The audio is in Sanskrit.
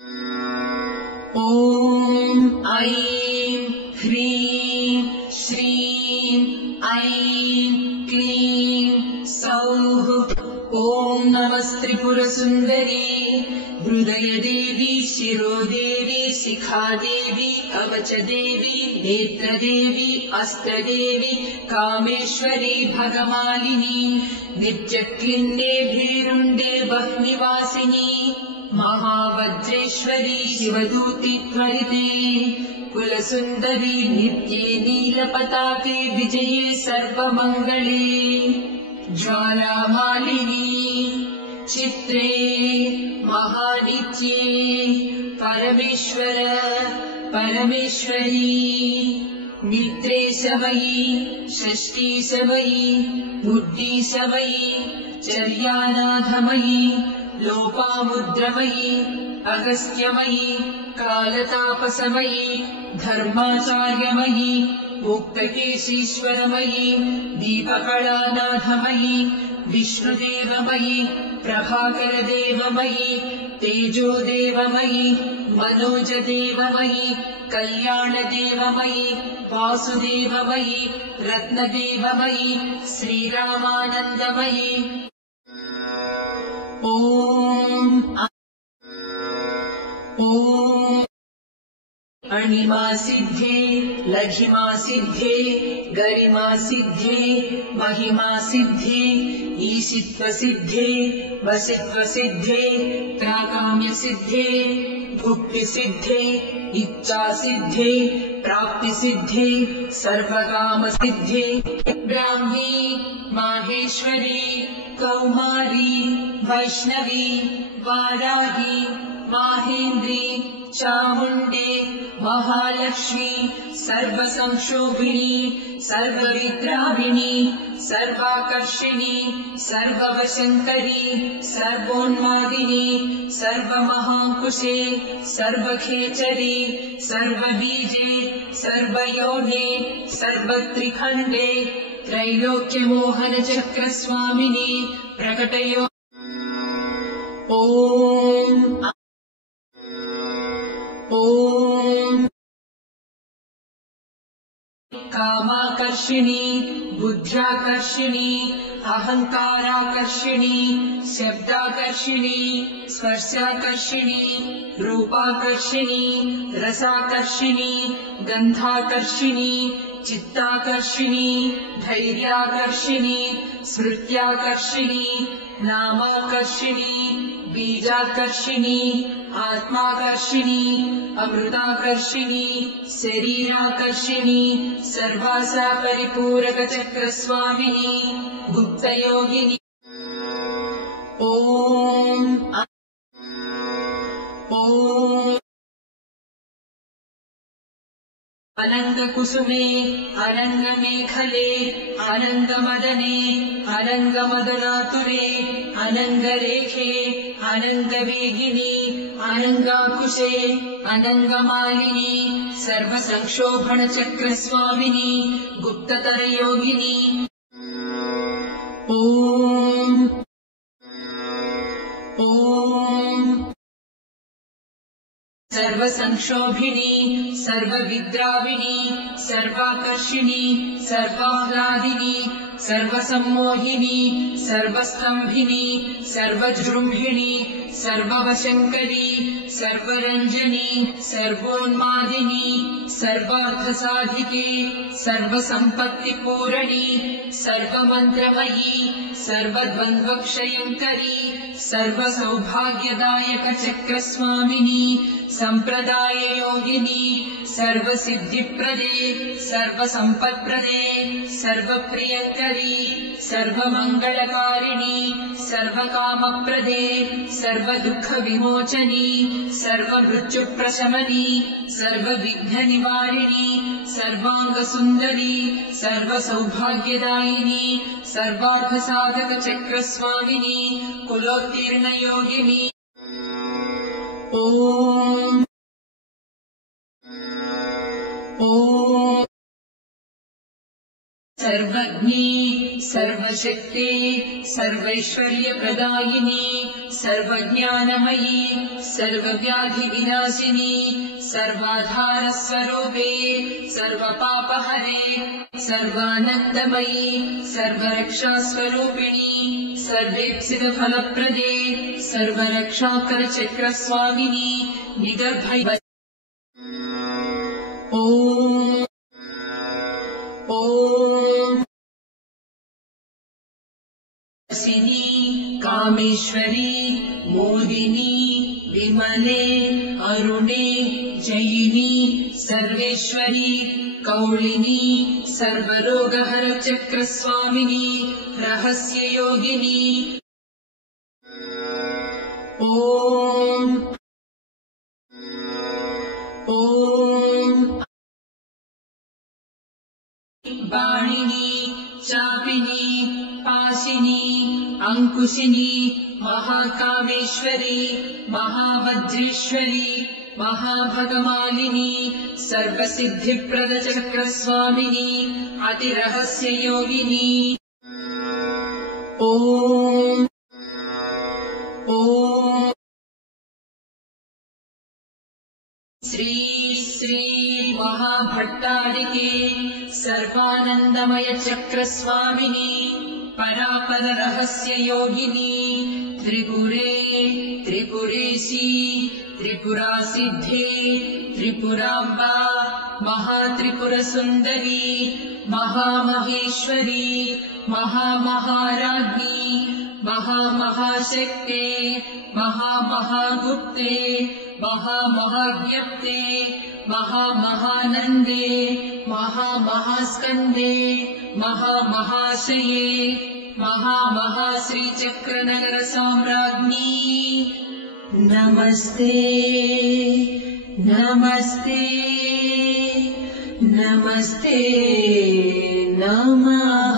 ॐ ऐं ह्रीं श्रीं ऐं क्लीं सौः। ॐ नमस्त्रिपुरसुन्दरी हृदयदेवी शिरोदेवी शिखादेवी कवचदेवी नेत्रदेवी अस्त्रदेवी कामेश्वरी भगमालिनी निर्जक्लिन्ने भीरुण्डे बह्निवासिनी महावज्रेश्वरी शिवदूती त्वरिते कुलसुन्दरी नित्ये नीलपताके विजये सर्वमङ्गले ज्वालामालिनी चित्रे महानित्ये परमेश्वर परमेश्वरी मित्रेशमयी षष्ठीशमयी बुद्धिशमयी चर्यानाथमयी लोपामुद्रमयी अगस्त्यमयी कालतापसमयी धर्माचार्यमयी मुक्तकेशीश्वरमयी दीपकलानाथमयी विष्णुदेवमयी प्रभाकरदेवमयी तेजोदेवमयी मनोजदेवमयी कल्याणदेवमयी वासुदेवमयी रत्नदेवमयी श्रीरामानन्दमयी। ॐ अणिमा सिद्धे लघिमा सिद्धे गरिमा सिद्धे महिमा सिद्धे ईशित्व सिद्धे वसित्व सिद्धे प्राकाम्य सिद्धे भुक्ति सिद्धे इच्छा सिद्धे प्राप्ति सिद्धे सर्वकाम सिद्धे ब्राह्मी माहेश्वरी कौमारी वैष्णवी वाराही माहेन्द्री चामुण्डे महालक्ष्मी सर्वसंक्षोभिणी सर्वविद्राविणी सर्वाकर्षिणी सर्ववशङ्करी सर्वोन्मादिनी सर्वमहाङ्कुशे सर्वखेचरी सर्वबीजे सर्वयोने सर्वत्रिखण्डे त्रैलोक्यमोहनचक्रस्वामिनी प्रकटयो। ॐ कामाकर्षिणी बुद्ध्याकर्षिणी अहङ्काराकर्षिणी शब्दाकर्षिणी स्पर्शाकर्षिणी रूपाकर्षिणी रसाकर्षिणी गन्धाकर्षिणी चित्ताकर्षिणी धैर्याकर्षिणी स्मृत्याकर्षिणी नामाकर्षिणी बीजाकर्षिणी आत्माकर्षिणी अमृताकर्षिणी शरीराकर्षिणी सर्वासा परिपूरकचक्रस्वामिनी गुप्तयोगिनी। ॐ अनङ्गकुसुमे अनङ्गमेखले अनङ्गमदने अनङ्गमदनातुरे अनङ्गरेखे अनङ्गवेगिनी अनङ्गाकुशे अनङ्गमालिनी सर्वसंक्षोभणचक्रस्वामिनी गुप्ततरयोगिनी। ॐ सर्वसंक्षोभिणी सर्वविद्राविणी सर्वाकर्षिणी सर्वाह्लादिनी सर्वसम्मोहिनी सर्वस्तंभिनी सर्वजृम्भिणी सर्ववशङ्करी सर्वरञ्जनी सर्वोन्मादिनी सर्वार्थसाधिके सर्वसम्पत्तिपूरणी सर्वमन्त्रमयी सर्वद्वन्द्वक्षयङ्करी सर्वसौभाग्यदायकचक्रस्वामिनी सम्प्रदाययोगिनी सर्वसिद्धिप्रदे सर्वसम्पत्प्रदे सर्वप्रियङ्करी सर्वमङ्गलकारिणी सर्वकामप्रदे सर्वदुःखविमोचनी सर्वमृत्युप्रशमनी सर्वविघ्ननिवारिणी सर्वाङ्गसुन्दरी सर्वसौभाग्यदायिनी सर्वार्थसाधकचक्रस्वामिनी कुलोत्तीर्णयोगिनी। ॐ सर्वज्ञी सर्वशक्ति सर्वैश्वर्यप्रदायिनी सर्वज्ञानमयी सर्वव्याधिविनाशिनी सर्वाधारस्वरूपे सर्वपापहरे सर्वानन्दमयी सर्वरक्षास्वरूपिणी सर्वेप्सितफलप्रदे सर्वरक्षाकरचक्रस्वामिनी निगर्भै ॐ कामेश्वरी मोदिनी विमले अरुणे जयिनी सर्वेश्वरी कौलिनी सर्वरोगहरचक्रस्वामिनी रहस्ययोगिनी ॐ वाणिनी चापिनी पाशिनी अंकुशिनी महाकामेश्वरी महावज्रेश्वरी महाभगमालिनी सर्वसिद्धिप्रदचक्रस्वामिनी अतिरहस्ययोगिनी ॐ श्री श्री महाभट्टारिके सर्वानन्दमय चक्रस्वामिनी परापर रहस्ययोगिनी त्रिपुरे त्रिपुरेशी त्रिपुरासिद्धे त्रिपुराम्बा महात्रिपुरसुन्दरी महामहेश्वरी महामहाराज्ञी महामहाशक्ते महामहागुप्ते महामहाव्यक्ते महामहानन्दे महामहास्कन्दे महामहाशये महामहाश्रीचक्रनगरसाम्राज्ञी नमस्ते नमस्ते नमस्ते नमः।